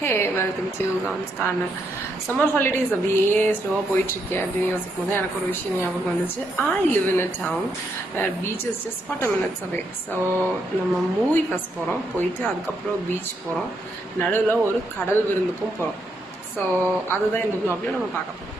Hey welcome to gowns corner. Summer holidays அப்படியே ஸ்லோவாக போயிட்டுருக்கேன் அப்படின்னு யோசிக்கும் போது எனக்கு ஒரு விஷயம் ஞாபகம் வந்துச்சு. I live in a town where beach is just 40 minutes away. So நம்ம மூவி ஃபஸ்ட் போகிறோம், போயிட்டு அதுக்கப்புறம் பீச் போகிறோம், நடுவில் ஒரு கடல் விருந்துக்கும் போகிறோம். ஸோ அதுதான் இந்த வ்ளாக்ல நம்ம பார்க்க போகிறோம்.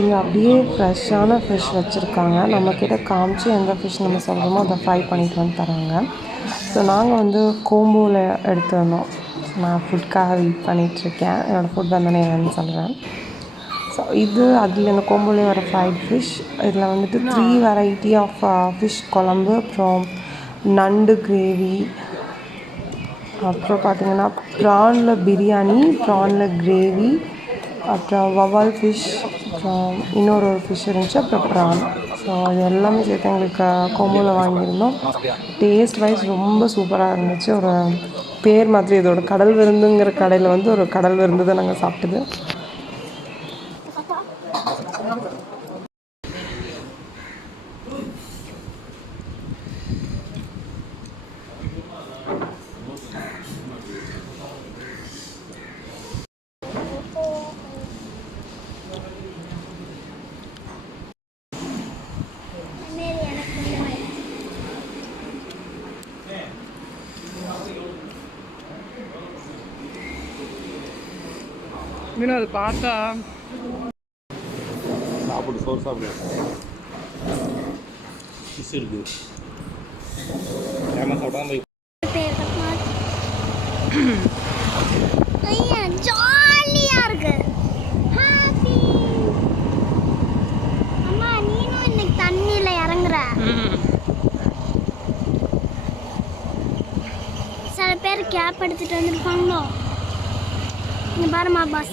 இங்கே அப்படியே ஃப்ரெஷ்ஷான ஃபிஷ் வச்சுருக்காங்க. நம்மக்கிட்ட காமிச்சு எந்த ஃபிஷ் நம்ம சொல்கிறோமோ அதை ஃப்ரை பண்ணிட்டு வந்து தராங்க. ஸோ நாங்கள் வந்து கோம்போவில் எடுத்து வந்தோம். நான் ஃபுட்காக வெயிட் பண்ணிகிட்ருக்கேன். என்னோடய ஃபுட் வந்தோடனே என்னன்னு சொல்கிறேன். ஸோ இது அதில் இந்த கோம்போலே வர ஃப்ரைட் ஃபிஷ். இதில் வந்துட்டு 3 வெரைட்டி ஆஃப் ஃபிஷ் குழம்பு, அப்புறம் நண்டு கிரேவி, அப்புறம் பார்த்திங்கன்னா ப்ரானில் பிரியாணி, ப்ரானில் கிரேவி, அப்புறம் வவால் ஃபிஷ், அப்புறம் இன்னொரு ஃபிஷ் இருந்துச்சு, அப்புறம் ப்ரான். ஸோ இது எல்லாமே சேர்த்து எங்களுக்கு கோம்போவில் வாங்கியிருந்தோம். டேஸ்ட் வைஸ் ரொம்ப சூப்பராக இருந்துச்சு. ஒரு பேர் மாதிரி இதோட கடல் விருந்துங்கிற கடையில் வந்து ஒரு கடல் விருந்து தான் நாங்கள் சாப்பிட்டது. மீன் அது பார்த்தா சாப்பிடு, சோறு சாப்பிடு. ஃபிஷ் இருக்கு, ஏமா சாப்பிடாம ஜாலியா இருக்கு. ஹாப்பி அம்மா, நீனும் இன்னைக்கு தண்ணியில இறங்குற. சில பேர் கேப் எடுத்துட்டு வந்துருப்பாங்களோ. இங்க பாருமா பஸ்.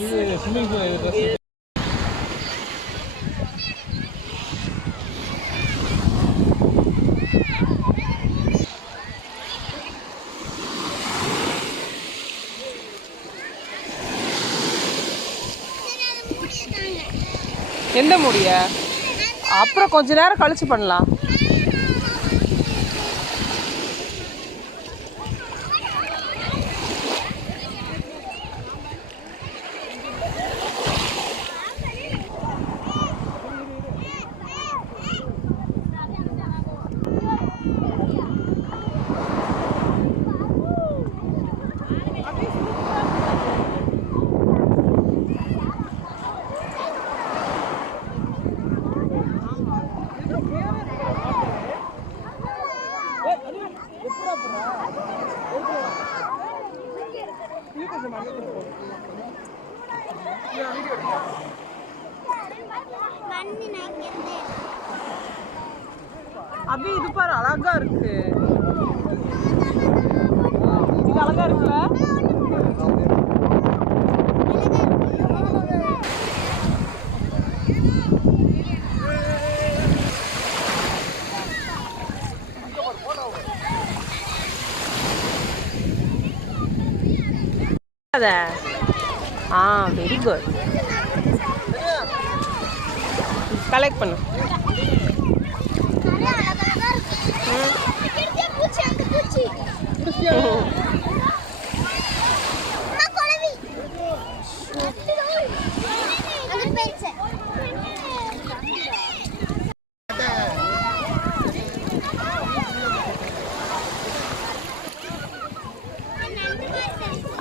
எந்த முடிய அப்புறம் கொஞ்ச நேரம் கழிச்சு பண்ணலாம். அபி இது பாரு, அழகா இருக்கு. இது அழகா இருக்குல்ல? அதை வெரி குட். கலெக்ட் பண்ணு.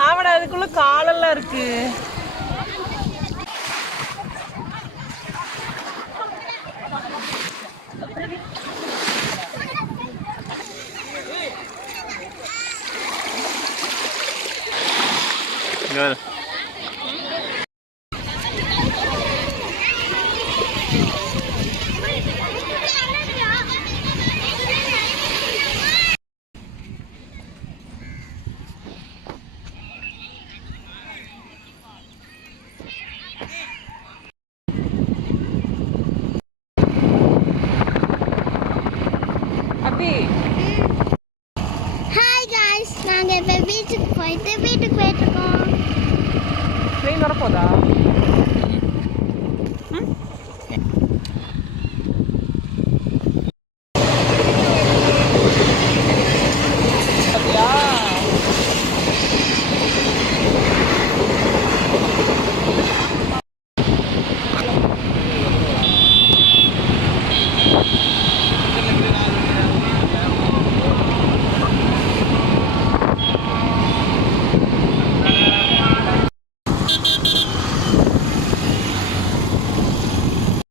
ஆமாடா, அதுக்குள்ள காலெல்லாம் இருக்கு. அபி, ஹாய் காய்ஸ், நாங்கள் இப்போ வீட்டுக்கு போயிட்டுருக்கோம். ட்ரெயின் வரப்போதா?